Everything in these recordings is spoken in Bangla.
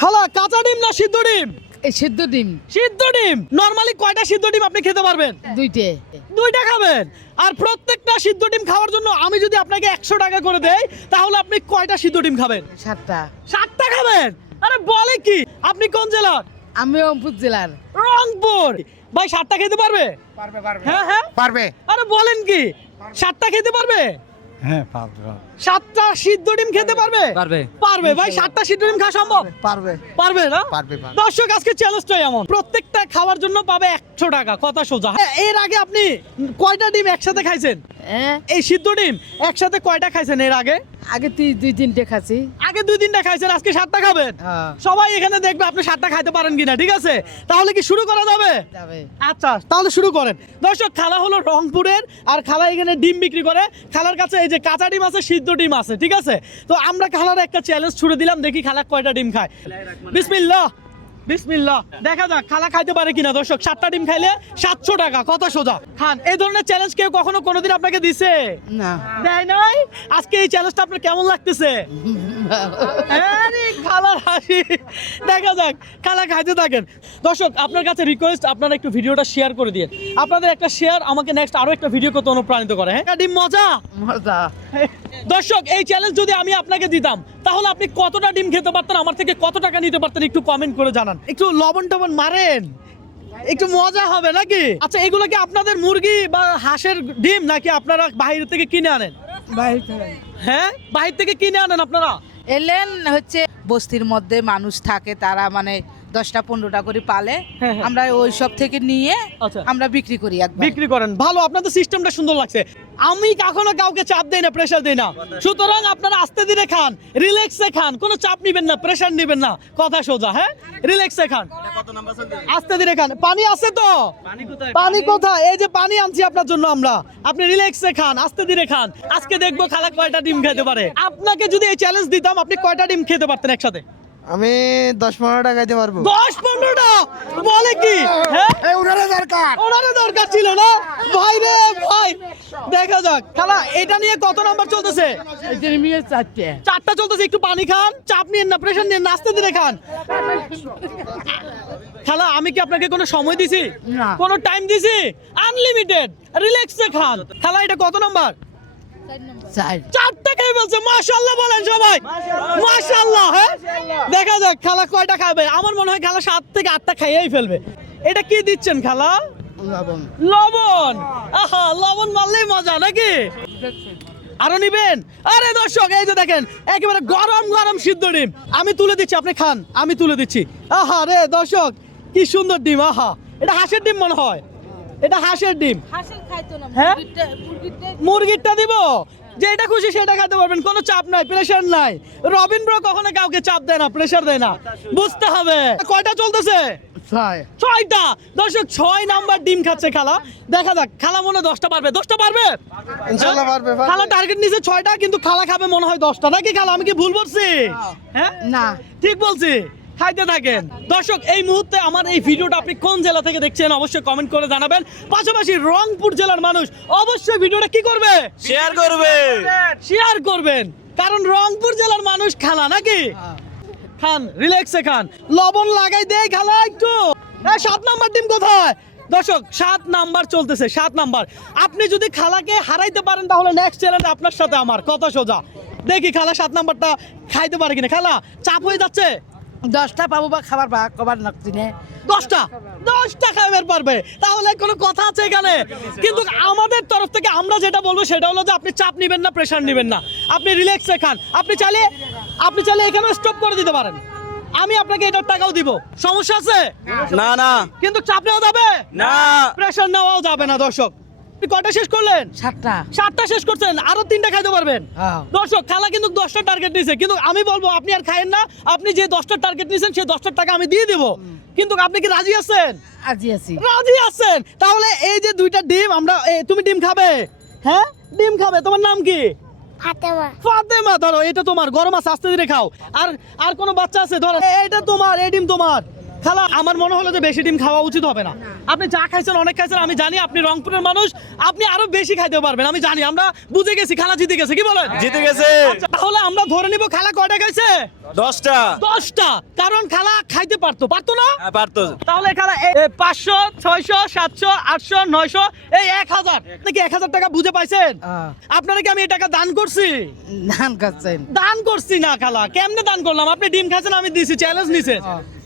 খালা কাঁচা ডিম না সিদ্ধ ডিম? এই সিদ্ধ ডিম সিদ্ধ ডিম। নরমালি কয়টা সিদ্ধ ডিম আপনি খেতে পারবেন? দুইটা খাবেন। আর প্রত্যেকটা সিদ্ধ ডিম খাওয়ার জন্য আমি যদি আপনাকে 100 টাকা করে দেই তাহলে আপনি কয়টা সিদ্ধ ডিম খাবেন? 7টা খাবেন। আরে বলে কি, আপনি কোন জেলার? আমি রংপুর জেলার। রংপুর। ভাই 7টা খেতে পারবে? হ্যাঁ হ্যাঁ পারবে। আরে বলেন কি, 7টা খেতে পারবে? হ্যাঁ পারবে। 7টা সিদ্ধ ডিম খেতে পারবে? পারবে ভাই, 7টা সিদ্ধ ডিম খাওয়া সম্ভব? পারবে না? পারবে। দর্শক আজকে চ্যালেঞ্জটাই এমন, প্রত্যেকটা খাওয়ার জন্য পাবে 100 টাকা, কথা সোজা। এর আগে আপনি কয়টা ডিম একসাথে খাইছেন? এই সিদ্ধ ডিম একসাথে কয়টা খাইছেন এর আগে? আগে 2-3টে খাচ্ছি। আগে 2-3টা খাইছেন, আজকে 7টা খাবেন। সবাই এখানে দেখবে আপনি 7টা খাইতে পারেন কিনা, ঠিক আছে? তাহলে কি শুরু করা যাবে? আচ্ছা তাহলে শুরু করেন। দর্শক খালা হলো রংপুরের, আর খালা এখানে ডিম বিক্রি করে। খালার কাছে এই যে কাঁচা ডিম আছে, সিদ্ধ ডিম আছে, ঠিক আছে? তো আমরা খালার একটা চ্যালেঞ্জ ছুড়ে দিলাম, দেখি খালা কয়টা ডিম খায়। বিসমিল্লাহ বিসমিল্লাহ, দেখা যাক খালা খাইতে পারে কিনা। দর্শক 7টা ডিম খাইলে 700 টাকা, কথা সোজা। খান। এই ধরনের চ্যালেঞ্জ কেউ কখনো কোনোদিন আপনাকে দিছে? না। দেয় নাই? আজকে এই চ্যালেঞ্জটা আপনার কেমন লাগতেছে? আরে খালার হাসি, দেখা যাক খালা খাইতে থাকেন। দর্শক আপনার কাছে রিকোয়েস্ট, আপনারা একটু ভিডিওটা শেয়ার করে দিন। আপনাদের একটা শেয়ার আমাকে নেক্সট আরো একটা ভিডিও করতে অনুপ্রাণিত করে। হ্যাঁ ডিম মজা। দর্শক এই চ্যালেঞ্জ যদি আমি আপনাকে দিতাম তাহলে আপনি কতটা ডিম খেতে পারতেন, আমার থেকে কত টাকা নিতে পারতেন, একটু কমেন্ট করে জানান। একটু লবণ টবণ মারেন, একটু মজা হবে নাকি? আচ্ছা এগুলো কি আপনাদের মুরগি বা হাঁসের ডিম নাকি আপনারা বাইরে থেকে কিনে আনেন? হ্যাঁ বাইরে থেকে কিনে আনেন আপনারা? এলেন হচ্ছে বস্তির মধ্যে মানুষ থাকে, তারা মানে 10টা-15টা করে পালে। আমরা ওই সব থেকে নিয়ে আমরা বিক্রি করি। বিক্রি করেন, ভালো। আপনাদের সিস্টেমটা সুন্দর লাগছে। আমি কখনো কাউকে চাপ দেই না, প্রেসার দেই না। সুতরাং আপনারা আস্তে ধীরে খান, রিল্যাক্সে খান, কোনো চাপ নিবেন না, প্রেসার নিবেন না, কথা সোজা। হ্যাঁ রিল্যাক্সে খান, আস্তে ধীরে খান। পানি আছে তো? পানি কোথায়? এই যে পানি আনছি আপনার জন্য আমরা। আপনি রিল্যাক্সে খান, আস্তে ধীরে খান। আজকে দেখবো খালা কয়টা ডিম খেতে পারে। আপনাকে যদি এই চ্যালেঞ্জ দিতাম আপনি কয়টা ডিম খেতে পারতেন একসাথে? আমি 10-15টা খাইতে পারবো। 10-15টা? বলে কি? হ্যাঁ ওনারে দরকার ছিল না ভাই রে ভাই। দেখা যাক খালা এটা নিয়ে কত নাম্বার চলতেছে? 4টা চলতেছে। একটু পানি খান, চাপ নিয়েন না, প্রেসার নিয়েন না, আস্তে ধীরে খান। খালা আমি কি আপনাকে কোনো সময় দিছি? কোনো টাইম দিছি? আনলিমিটেড, রিল্যাক্সে খান। খালা এটা কত নাম্বার? 4টা খেয়ে বলছে। মাশাআল্লাহ বলেন সবাই, মাশাআল্লাহ। হ্যাঁ দেখা যাক খালা কয়টা খাবে। আমার মনে হয় খালা 7 থেকে 8টা খাইয়েই ফেলবে। এটা কি দিচ্ছেন খালা? লবণ। আহা লবণ মারলেই মজা নাকি? আরো নিবেন? আরে দর্শক এই যে দেখেন একেবারে গরম গরম সিদ্ধ ডিম আমি তুলে দিচ্ছি, আপনি খান, আমি তুলে দিচ্ছি। আহা রে দর্শক কি সুন্দর ডিম। আহা এটা হাঁসের ডিম মনে হয়, এটা হাঁসের ডিম। হ্যাঁ মুরগিরটা দিব, যেটা খুশি সেটা খেতে পারবেন, কোনো চাপ নাই, প্রেসার নাই। রবিন ব্রো কখনো কাউকে চাপ দেয় না, প্রেসার দেয় না, বুঝতে হবে। কয়টা চলতেছে? 6টা। দর্শক 6 নাম্বার ডিম খাচ্ছে খালা। দেখা যাক খালা মনে 10টা পারবে। 10টা পারবে ইনশাআল্লাহ পারবে। খালা টার্গেট নিচে 6টা, কিন্তু খালা খাবে মনে হয় 10টা নাকি খালা? আমি কি ভুল বলছি? হ্যাঁ না ঠিক বলছি। খাইতে থাকেন। দর্শক এই মুহূর্তে আমার এই ভিডিওটা আপনি কোন জেলা থেকে দেখছেন অবশ্যই কমেন্ট করে জানাবেন। পাশাপাশি রংপুর জেলার মানুষ অবশ্যই ভিডিওটা কি করবে? শেয়ার করবে। শেয়ার করবেন, কারণ রংপুর জেলার মানুষ খালা নাকি? খান, রিল্যাক্সে খান। লবণ লাগাই দেই খালা একটু। 7 নাম্বার ডিম কোথায়? দর্শক 7 নাম্বার চলতেছে, 7 নাম্বার। আপনি যদি খালাকে হারাইতে পারেন তাহলে নেক্সট চ্যালেঞ্জ আপনার সাথে আমার, কথা সোজা। দেখি খালা 7 নাম্বারটা খাইতে পারে কিনা। খালা চাপ হয়ে যাচ্ছে? 10টা পাবো বা খাবার বা কবার নাকছি না। 10টা খাইবার পারবে, তাহলে কোনো কথা আছে এখানে? কিন্তু আমাদের তরফ থেকে আমরা যেটা বলবো সেটা হলো যে আপনি চাপ নিবেন না, প্রেসার নিবেন না, আপনি রিল্যাক্সে খান। আপনি চাইলে এখানে স্টপ করে দিতে পারেন, আমি আপনাকে এটার টাকাও দিব, সমস্যা আছে? না না, কিন্তু চাপ নেওয়া যাবে না, প্রেসার নেওয়াও যাবে না। দর্শক আপনি কয়টা শেষ করলেন? 7টা শেষ করছেন, আরো 3টা খাইতে পারবেন। দর্শক খালা কিন্তু 10টা টার্গেট নিয়েছে, কিন্তু আমি বলবো আপনি আর খাইেন না। আপনি যে 10টা টার্গেট নিয়েছেন সেই 10টার টাকা আমি দিয়ে দেবো, কিন্তু আপনি কি রাজি আছেন? রাজি আছেন? তাহলে এই যে 2টা ডিম আমরা, তুমি ডিম খাবে? হ্যাঁ ডিম খাবে। তোমার নাম কি? ফাতেমা। ধরো এটা তোমার, গরম আছে, আস্তে ধীরে খাও। আর কোনো বাচ্চা আছে? ধরো এটা তোমার, এই ডিম তোমার। খালা আমার মনে হলো যে বেশি ডিম খাওয়া উচিত হবে না। আপনি যা খাইছেন অনেক খাইছেন, আমি জানি আপনি রংপুরের মানুষ, আপনি আরো বেশি খাইতে পারবেন, আমি জানি। আমরা বুঝে গেছি খালা জিতে গেছে, কি বলেন? জিতে গেছে। তাহলে আমরা ধরে নিব খালা কয়টা খাইছে? 10টা 10টা, কারণ খালা খাইতে পারতো না? হ্যাঁ পারতো। তাহলে খালা 500 600 700 800 900 এই 1000, আপনি কি 1000 টাকা বুঝে পাইছেন? আপনারা কি আমি এই টাকা দান করছি? ধান খাচ্ছেন দান করছি না খালা, কেমনে দান করলাম? আপনি ডিম খাচ্ছেন, আমি দিছি, চ্যালেঞ্জ নিছে,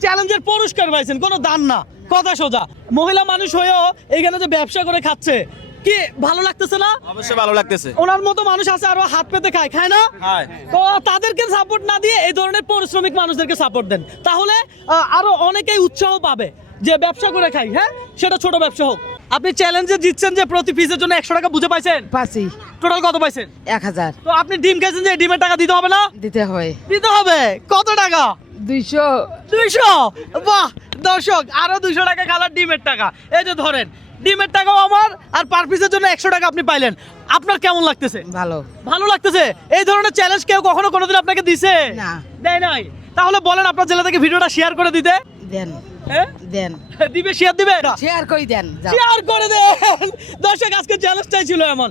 চ্যালেঞ্জের পুরস্কার পাইছেন, কোনো দান না, কথা সোজা। মহিলা মানুষ হয়েও এখানে যে ব্যবসা করে খাচ্ছে, কি ভালো লাগতেছে না? অবশ্যই ভালো লাগতেছে। ওনার মতো মানুষ আছে আরো হাত পেতে খায় না? হ্যাঁ। তো তাদেরকে সাপোর্ট না দিয়ে এই ধরনের পরিশ্রমিক মানুষদেরকে সাপোর্ট দেন, তাহলে আরো অনেকেই উৎসাহ পাবে যে ব্যবসা করে খাই, হ্যাঁ সেটা ছোট ব্যবসা হোক। আপনি চ্যালেঞ্জে জিতছেন যে প্রতি পিসের জন্য 100 টাকা বুঝে পাইছেন? পাচ্ছি টোটাল কত পাইছেন? 1000 তো আপনি ডিম খাইছেন যে ডিমের টাকা দিতে হবে না? দিতে হয় দিতে হবে। কত টাকা? 200 200। বাহ দর্শক, আরো 200 টাকা খালার ডিমের টাকা। এই যে ধরেন, ডিমের টাকাও আমার, আর পার পিসের জন্য 100 টাকা আপনি পাইলেন। আপনার কেমন লাগতেছে? ভালো ভালো লাগতেছে। এই ধরনের চ্যালেঞ্জ কেউ কখনো কোনোদিন আপনাকে দিছে? না। দেয় নাই। তাহলে বলেন আপনার জেলা থেকে ভিডিওটা শেয়ার করে দিতে। দেন হ্যাঁ দেন দিবে, শেয়ার দিবে, শেয়ার করে দেন শেয়ার করে দেন। দর্শক, আজকে চ্যালেঞ্জটাই ছিল এমন।